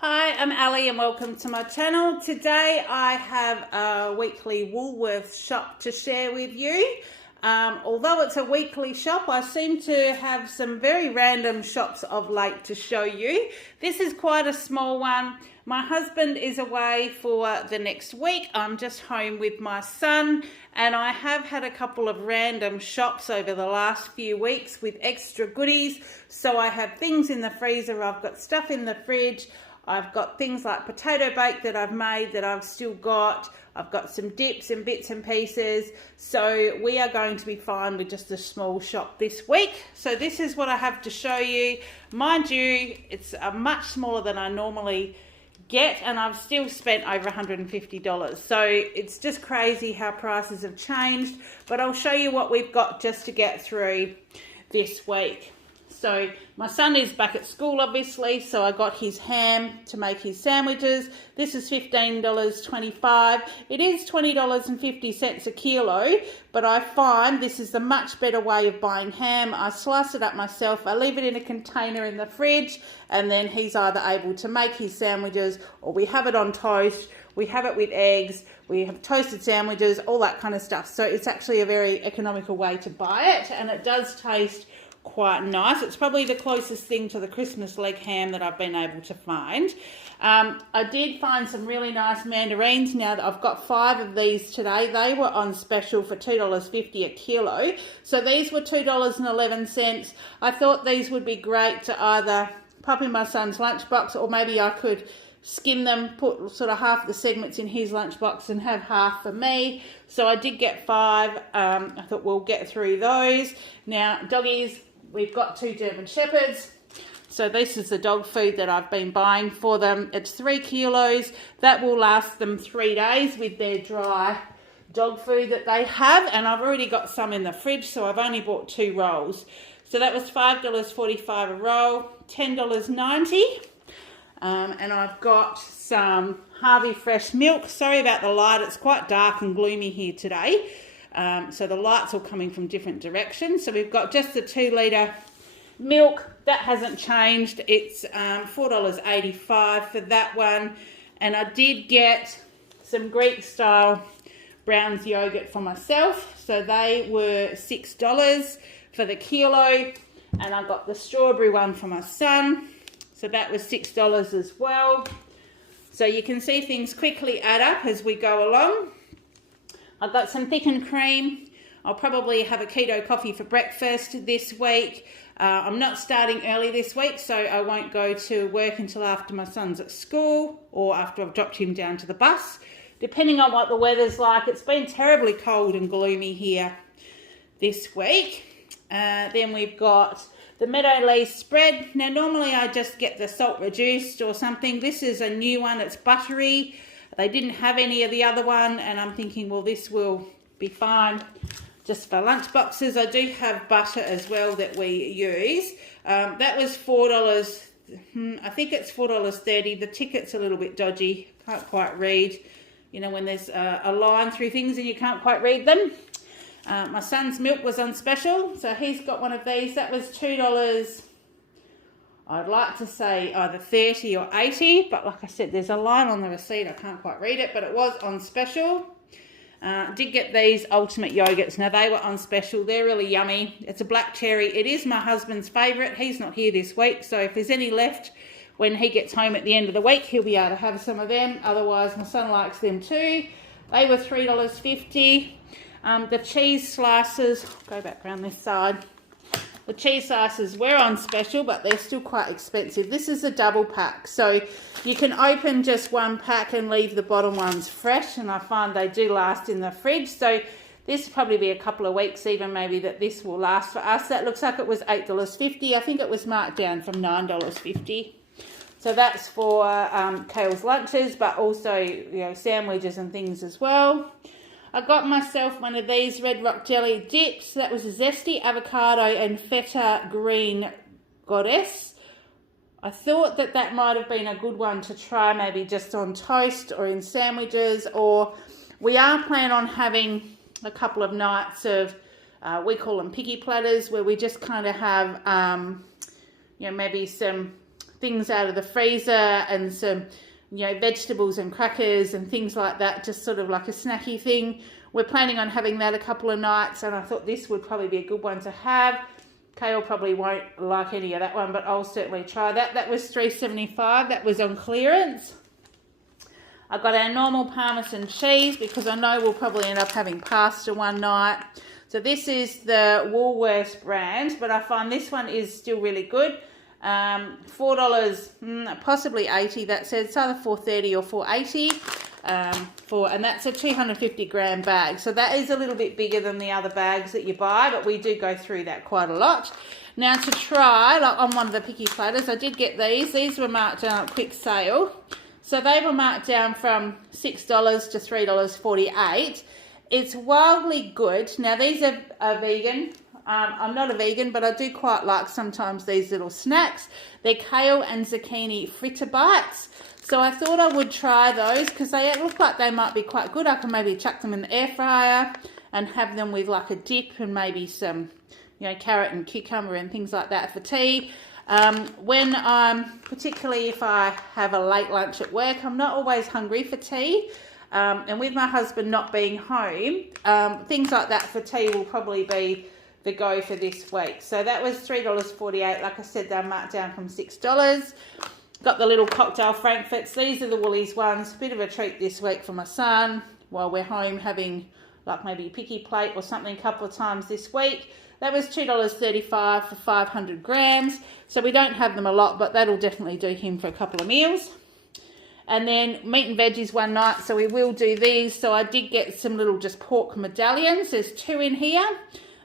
Hi, I'm Ali and welcome to my channel. Today I have a weekly Woolworths shop to share with you. Although it's a weekly shop, I seem to have some very random shops of late to show you. This is quite a small one. My husband is away for the next week. I'm just home with my son, and I have had a couple of random shops over the last few weeks with extra goodies. So I have things in the freezer, I've got stuff in the fridge. I've got things like potato bake that I've made that I've still got. I've got some dips and bits and pieces. So we are going to be fine with just a small shop this week. So this is what I have to show you. Mind you, it's much smaller than I normally get, and I've still spent over $150. So it's just crazy how prices have changed. But I'll show you what we've got just to get through this week. So my son is back at school, obviously, so I got his ham to make his sandwiches. This is $15.25. It is $20.50 a kilo, but I find this is the much better way of buying ham. I slice it up myself, I leave it in a container in the fridge, and then he's either able to make his sandwiches, or we have it on toast, we have it with eggs, we have toasted sandwiches, all that kind of stuff. So it's actually a very economical way to buy it, and it does taste quite nice. It's probably the closest thing to the Christmas leg ham that I've been able to find. I did find some really nice mandarins. Now that I've got 5 of these today, they were on special for $2.50 a kilo. So these were $2.11. I thought these would be great to either pop in my son's lunchbox, or maybe I could skim them, put sort of half the segments in his lunchbox and have half for me. So I did get 5. I thought we'll get through those. Now, doggies, we've got 2 German Shepherds. So this is the dog food that I've been buying for them. It's 3 kilos. That will last them 3 days with their dry dog food that they have. And I've already got some in the fridge, so I've only bought 2 rolls. So that was $5.45 a roll, $10.90. And I've got some Harvey fresh milk. Sorry about the light. It's quite dark and gloomy here today. So the light's all coming from different directions. So we've got just the 2 litre milk. That hasn't changed. It's $4.85 for that one. And I did get some Greek style Brown's yogurt for myself. So they were $6 for the kilo. And I got the strawberry one for my son. So that was $6 as well. So you can see things quickly add up as we go along. I've got some Thickener Cream. I'll probably have a keto coffee for breakfast this week. I'm not starting early this week, so I won't go to work until after my son's at school or after I've dropped him down to the bus, depending on what the weather's like. It's been terribly cold and gloomy here this week. Then we've got the Meadowlay Spread. Now, normally I just get the salt reduced or something. This is a new one. It's buttery. They didn't have any of the other one, and I'm thinking, well, this will be fine just for lunch boxes. I do have butter as well that we use. That was $4. I think it's $4.30. The ticket's a little bit dodgy. Can't quite read, you know, when there's a line through things and you can't quite read them. My son's milk was on special, so he's got one of these. That was $2. I'd like to say either 30 or 80, but like I said, there's a line on the receipt. I can't quite read it, but it was on special. Did get these ultimate yogurts. Now, they were on special. They're really yummy. It's a black cherry. It is my husband's favourite. He's not here this week, so if there's any left when he gets home at the end of the week, he'll be able to have some of them. Otherwise, my son likes them too. They were $3.50. The cheese slices, go back around this side. The cheese slices were on special, but they're still quite expensive. This is a double pack, so you can open just one pack and leave the bottom ones fresh, and I find they do last in the fridge. So this will probably be a couple of weeks even maybe that this will last for us. That looks like it was $8.50. I think it was marked down from $9.50. So that's for Kale's lunches, but also, you know, sandwiches and things as well. I got myself one of these Red Rock Jelly dips. That was a zesty avocado and feta green goddess. I thought that that might have been a good one to try maybe just on toast or in sandwiches, or we are planning on having a couple of nights of, we call them picky platters, where we just kind of have, you know, maybe some things out of the freezer and some, you know, vegetables and crackers and things like that, just sort of like a snacky thing. We're planning on having that a couple of nights, and I thought this would probably be a good one to have. Kale probably won't like any of that one, but I'll certainly try that. That was $3.75. That was on clearance. I got our normal Parmesan cheese because I know we'll probably end up having pasta one night. So this is the Woolworths brand, but I find this one is still really good. $4, possibly 80. That said, it's either $4.30 or $4.80. And that's a 250 gram bag. So that is a little bit bigger than the other bags that you buy, but we do go through that quite a lot. Now to try, like on one of the picky platters, I did get these. These were marked down at quick sale. So they were marked down from $6 to $3.48. It's wildly good. Now these are vegan. I'm not a vegan, but I do quite like sometimes these little snacks. They're kale and zucchini fritter bites. So I thought I would try those because they look like they might be quite good. I can maybe chuck them in the air fryer and have them with like a dip and maybe some, you know, carrot and cucumber and things like that for tea. When particularly if I have a late lunch at work, I'm not always hungry for tea. And with my husband not being home, things like that for tea will probably be the go for this week. So that was $3.48. Like I said, they're marked down from $6. Got the little cocktail frankfurts. These are the Woolies ones. Bit of a treat this week for my son while we're home having like maybe a picky plate or something a couple of times this week. That was $2.35 for 500 grams. So we don't have them a lot, but that'll definitely do him for a couple of meals. And then meat and veggies one night, so we will do these. So I did get some little just pork medallions. There's 2 in here.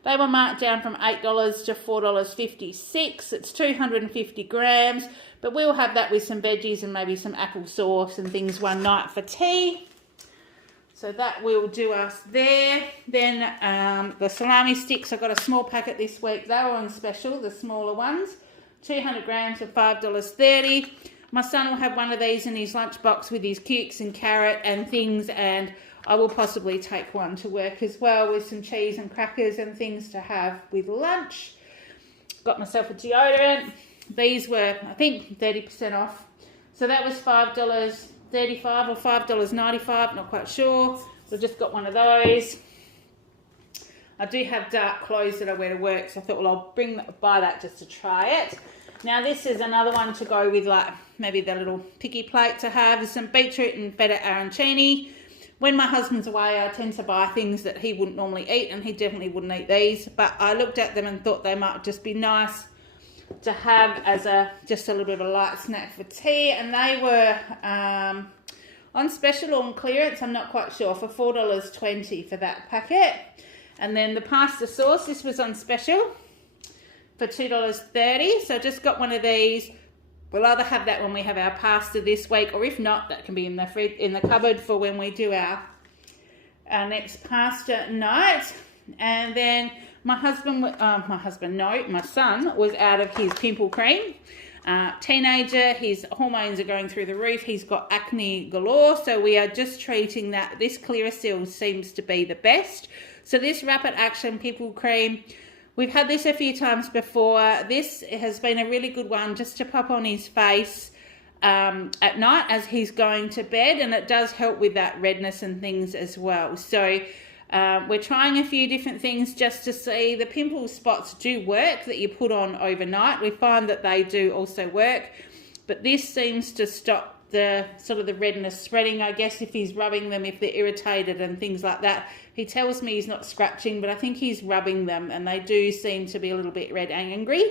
They were marked down from $8 to $4.56. It's 250 grams, but we'll have that with some veggies and maybe some apple sauce and things one night for tea. So that will do us there. Then the salami sticks, I got a small packet this week. They were on special, the smaller ones. 200 grams for $5.30. My son will have one of these in his lunchbox with his cukes and carrot and things, and I will possibly take one to work as well with some cheese and crackers and things to have with lunch. Got myself a deodorant. These were, I think, 30% off. So that was $5.35 or $5.95, not quite sure. So I just got one of those. I do have dark clothes that I wear to work, so I thought, well, I'll buy that just to try it. Now this is another one to go with, like maybe the little picky plate to have. There's some beetroot and feta arancini. When my husband's away, I tend to buy things that he wouldn't normally eat, and he definitely wouldn't eat these. But I looked at them and thought they might just be nice to have as just a little bit of a light snack for tea. And they were on special or on clearance, I'm not quite sure, for $4.20 for that packet. And then the pasta sauce, this was on special for $2.30. So I just got one of these. We'll either have that when we have our pasta this week, or if not, that can be in the fridge, in the cupboard for when we do our next pasta night. And then my son was out of his Pimple cream. Teenager, his hormones are going through the roof. He's got acne galore, so we are just treating that. This Clearasil seems to be the best. So this Rapid Action Pimple cream, we've had this a few times before. This has been a really good one just to pop on his face at night as he's going to bed, and it does help with that redness and things as well. So we're trying a few different things just to see. The pimple spots do work that you put on overnight. We find that they do also work, but this seems to stop the sort of the redness spreading, I guess, if he's rubbing them, if they're irritated and things like that. He tells me he's not scratching, but I think he's rubbing them, and they do seem to be a little bit red and angry.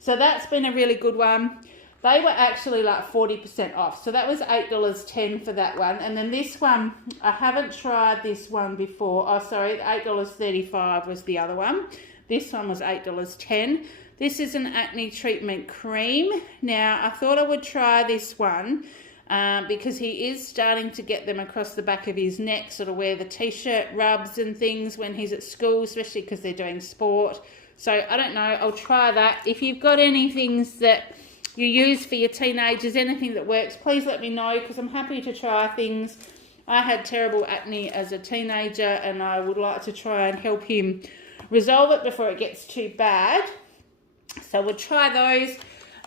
So that's been a really good one. They were actually like 40% off. So that was $8.10 for that one. And then this one, I haven't tried this one before. Oh, sorry, $8.35 was the other one. This one was $8.10. This is an acne treatment cream. Now, I thought I would try this one because he is starting to get them across the back of his neck, sort of where the t-shirt rubs and things when he's at school, especially because they're doing sport. So I don't know, I'll try that. If you've got any things that you use for your teenagers, anything that works, please let me know, because I'm happy to try things. I had terrible acne as a teenager, and I would like to try and help him resolve it before it gets too bad. So we'll try those.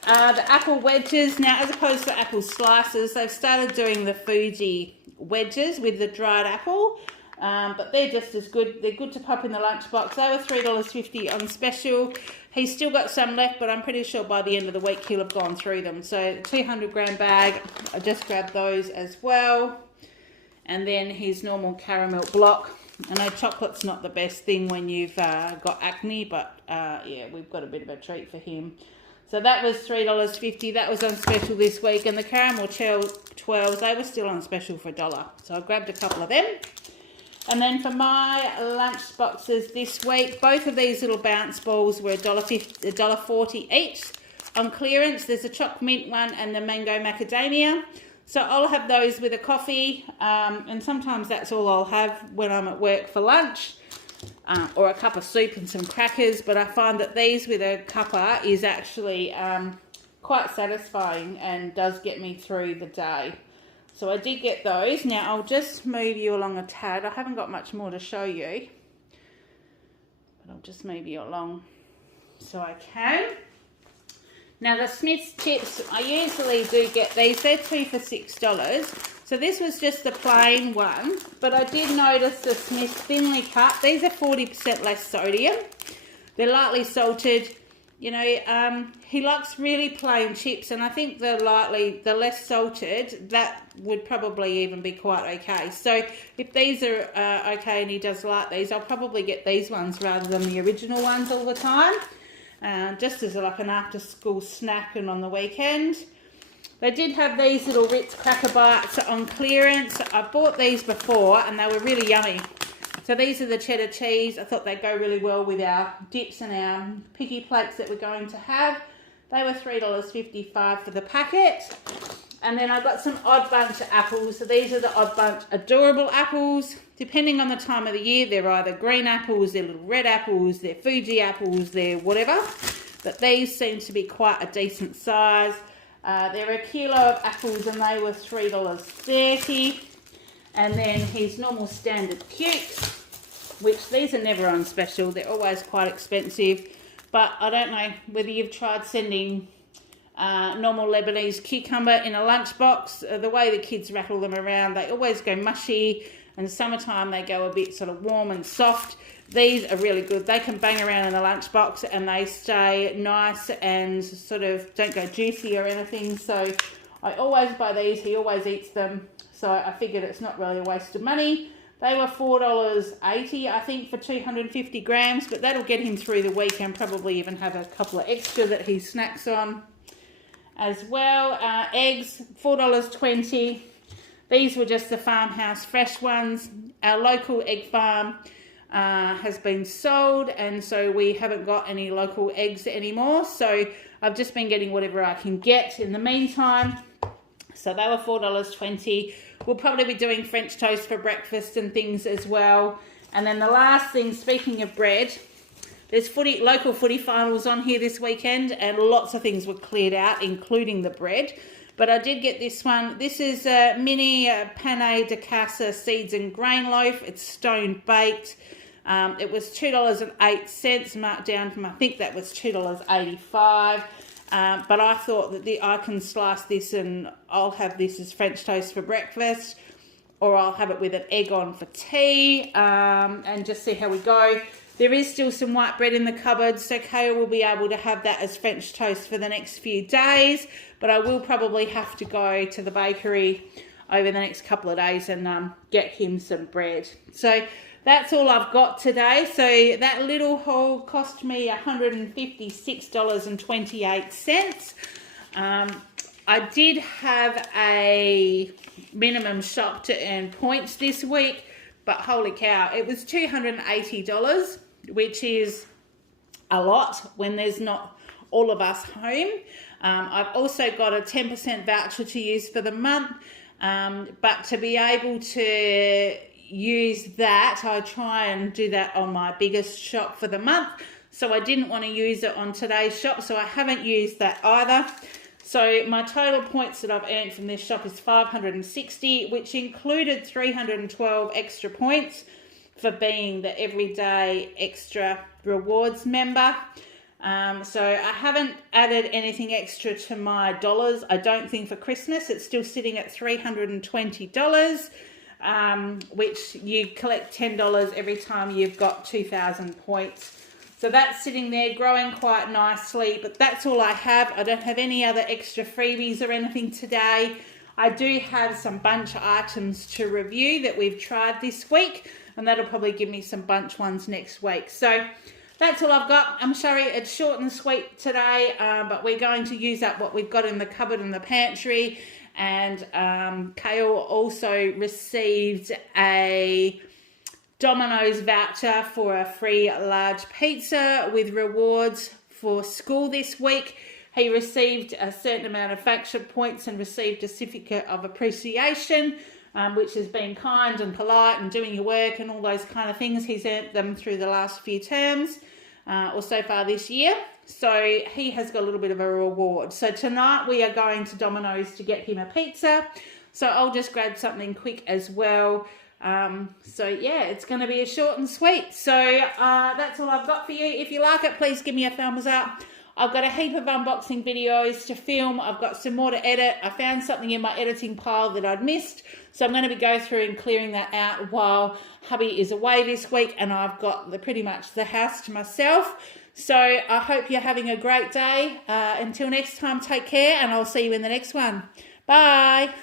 The apple wedges. Now, as opposed to apple slices, they've started doing the Fuji wedges with the dried apple. But they're just as good. They're good to pop in the lunchbox. They were $3.50 on special. He's still got some left, but I'm pretty sure by the end of the week he'll have gone through them. So 200-gram bag, I just grabbed those as well. And then his normal caramel block. I know chocolate's not the best thing when you've got acne, but yeah, we've got a bit of a treat for him. So that was $3.50. That was on special this week. And the caramel 12s, they were still on special for $1. So I grabbed a couple of them. And then for my lunch boxes this week, both of these little bounce balls were $1.40 each. On clearance, there's a choc mint one and the mango macadamia. So I'll have those with a coffee, and sometimes that's all I'll have when I'm at work for lunch, or a cup of soup and some crackers. But I find that these with a cuppa is actually quite satisfying and does get me through the day. So I did get those. Now I'll just move you along a tad. I haven't got much more to show you, but I'll just move you along so I can. Now the Smith's chips, I usually do get these. They're 2 for $6. So this was just the plain one, but I did notice the Smith's thinly cut. These are 40% less sodium. They're lightly salted. You know, he likes really plain chips, and I think the less salted, that would probably even be quite okay. So if these are okay and he does like these, I'll probably get these ones rather than the original ones all the time, just as like an after-school snack and on the weekend. They did have these little Ritz cracker bites on clearance. I've bought these before and they were really yummy. So these are the cheddar cheese. I thought they'd go really well with our dips and our picky plates that we're going to have. They were $3.55 for the packet. And then I got some Odd Bunch apples. So these are the Odd Bunch adorable apples. Depending on the time of the year, they're either green apples, they're little red apples, they're Fuji apples, they're whatever. But these seem to be quite a decent size. They're a kilo of apples and they were $3.30. And then his normal standard cukes, which these are never on special. They're always quite expensive. But I don't know whether you've tried sending normal Lebanese cucumber in a lunchbox. The way the kids rattle them around, they always go mushy. And summertime, they go a bit sort of warm and soft. These are really good. They can bang around in a lunchbox and they stay nice and sort of don't go juicy or anything. So I always buy these. He always eats them. So I figured it's not really a waste of money. They were $4.80, I think, for 250 grams, but that'll get him through the week and probably even have a couple of extra that he snacks on as well. Eggs, $4.20. These were just the farmhouse fresh ones. Our local egg farm has been sold, and so we haven't got any local eggs anymore. So I've just been getting whatever I can get in the meantime. So they were $4.20. We'll probably be doing French toast for breakfast and things as well. And then the last thing, speaking of bread, there's local footy finals on here this weekend and lots of things were cleared out, including the bread. But I did get this one. This is a mini Pane de Casa seeds and grain loaf. It's stone baked. It was $2.08, marked down from, I think that was $2.85. But I thought that I can slice this and I'll have this as French toast for breakfast, or I'll have it with an egg on for tea, and just see how we go. There is still some white bread in the cupboard, so Kale will be able to have that as French toast for the next few days, but I will probably have to go to the bakery over the next couple of days and get him some bread. So that's all I've got today. So that little haul cost me $156.28. I did have a minimum shop to earn points this week, but holy cow, it was $280, which is a lot when there's not all of us home. I've also got a 10% voucher to use for the month, but to be able to use that, I try and do that on my biggest shop for the month. So I didn't want to use it on today's shop, so I haven't used that either. So my total points that I've earned from this shop is 560, which included 312 extra points for being the everyday extra rewards member. So I haven't added anything extra to my dollars, I don't think, for Christmas. It's still sitting at $320, which you collect $10 every time you've got 2,000 points. So that's sitting there growing quite nicely, but that's all I have. I don't have any other extra freebies or anything today. I do have some bunch items to review that we've tried this week, and that'll probably give me some bunch ones next week. So that's all I've got. I'm sorry it's short and sweet today, but we're going to use up what we've got in the cupboard and the pantry. And Kale also received a Domino's voucher for a free large pizza with rewards for school this week. He received a certain amount of voucher points and received a certificate of appreciation, which has been kind and polite and doing your work and all those kind of things. He's earned them through the last few terms or so far this year. So he has got a little bit of a reward. So tonight we are going to Domino's to get him a pizza. So I'll just grab something quick as well. So yeah, it's going to be a short and sweet. So that's all I've got for you. If you like it, please give me a thumbs up. I've got a heap of unboxing videos to film. I've got some more to edit. I found something in my editing pile that I'd missed. So I'm going to be going through and clearing that out while hubby is away this week, and I've got pretty much the house to myself. So I hope you're having a great day. Until next time, take care, and I'll see you in the next one. Bye.